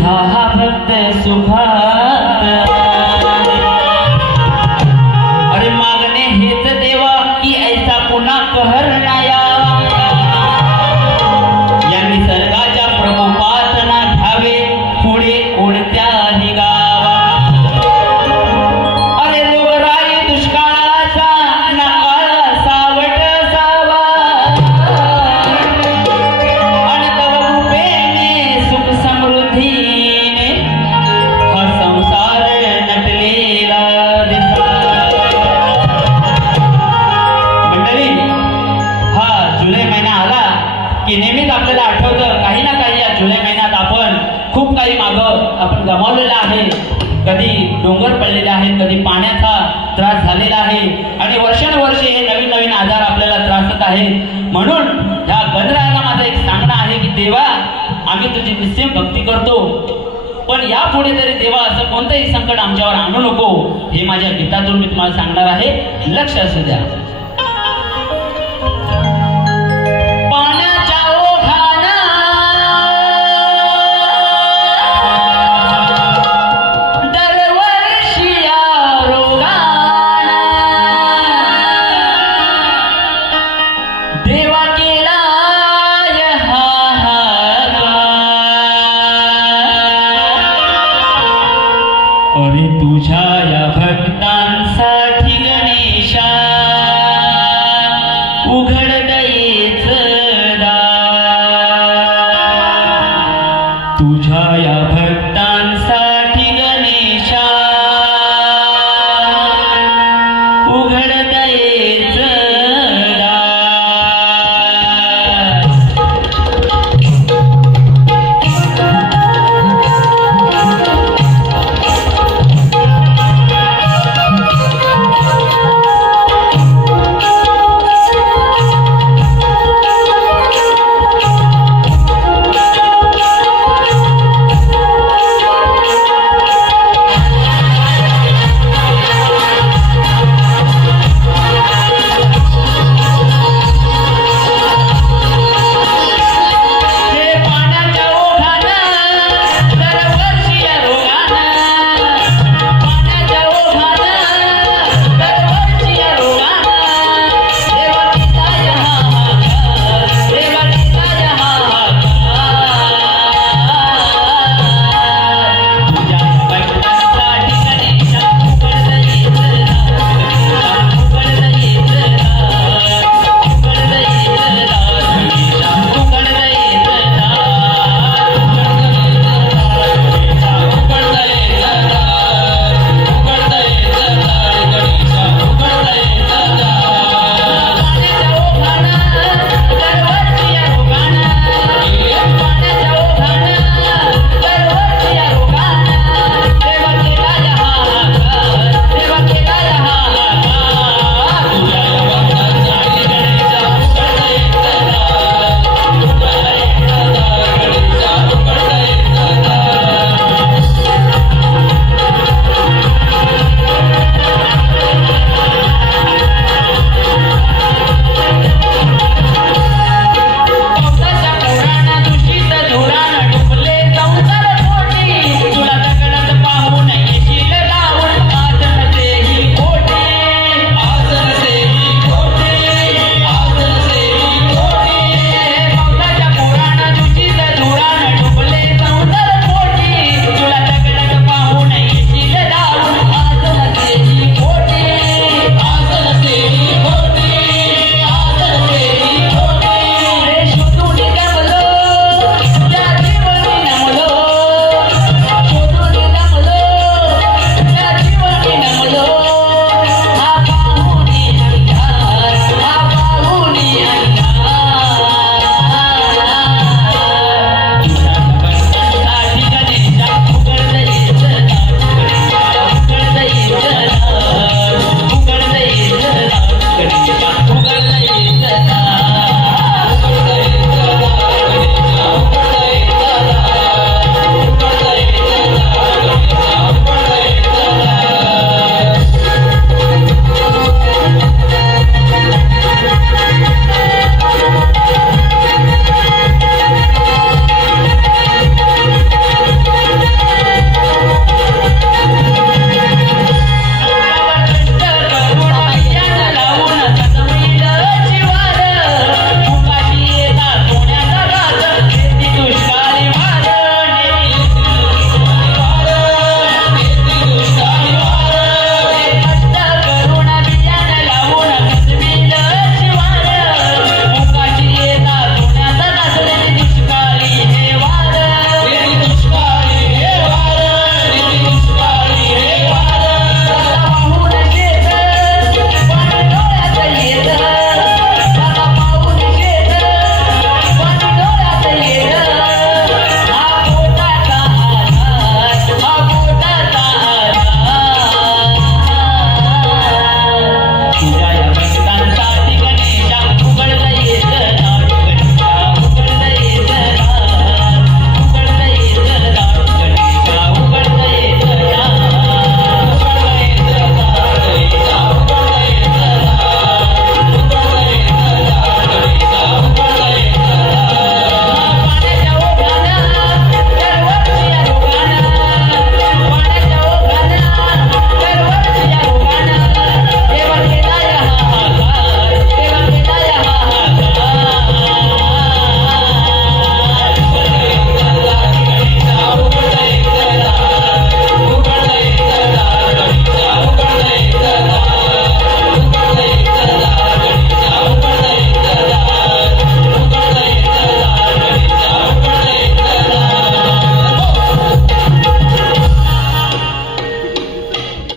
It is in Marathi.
तुझा हा भक्त सुखात, अरे मागणे हेच देवा की ऐसा पुन्हा कहर नाया, या निसर्गाच्या प्रकोपात ना घ्यावे पुढे कोणत्याही गावा, अरे रोगराई दुष्काळाचा नकाळा सावट सावा, आणि तव कृपेने सुख समृद्धीने हा संसार नटलेला दिसा. मंडळी, हा जुलै महिना आला की नेहमीच आपल्याला आठवतं काही ना काही या जुलै महिन्यात आपण खूप काही मागं आपण गमावलेलं आहे. कधी डोंगर पडलेले आहेत, कधी पाण्याचा त्रास झालेला आहे, आणि वर्षानुवर्षे हे नवीन नवीन आजार आपल्याला त्रासत आहे. म्हणून ह्या गणरायाला माझं एक सांगणं आहे की देवा, आम्ही तुझी निश्चित भक्ती करतो, पण यापुढे तरी देवा असं कोणतंही संकट आमच्यावर आणू नको, हे माझ्या गीतातून मी तुम्हाला सांगणार आहे. लक्ष असू द्या. पाण्याच्या ओघानं दरवर्षी या रोगानं देवा केलाय हाहाकार, अरे तुझ्या या भक्तांसाठी गणेशा उघड दयेच दार, तुझ्या या भक्तांसाठी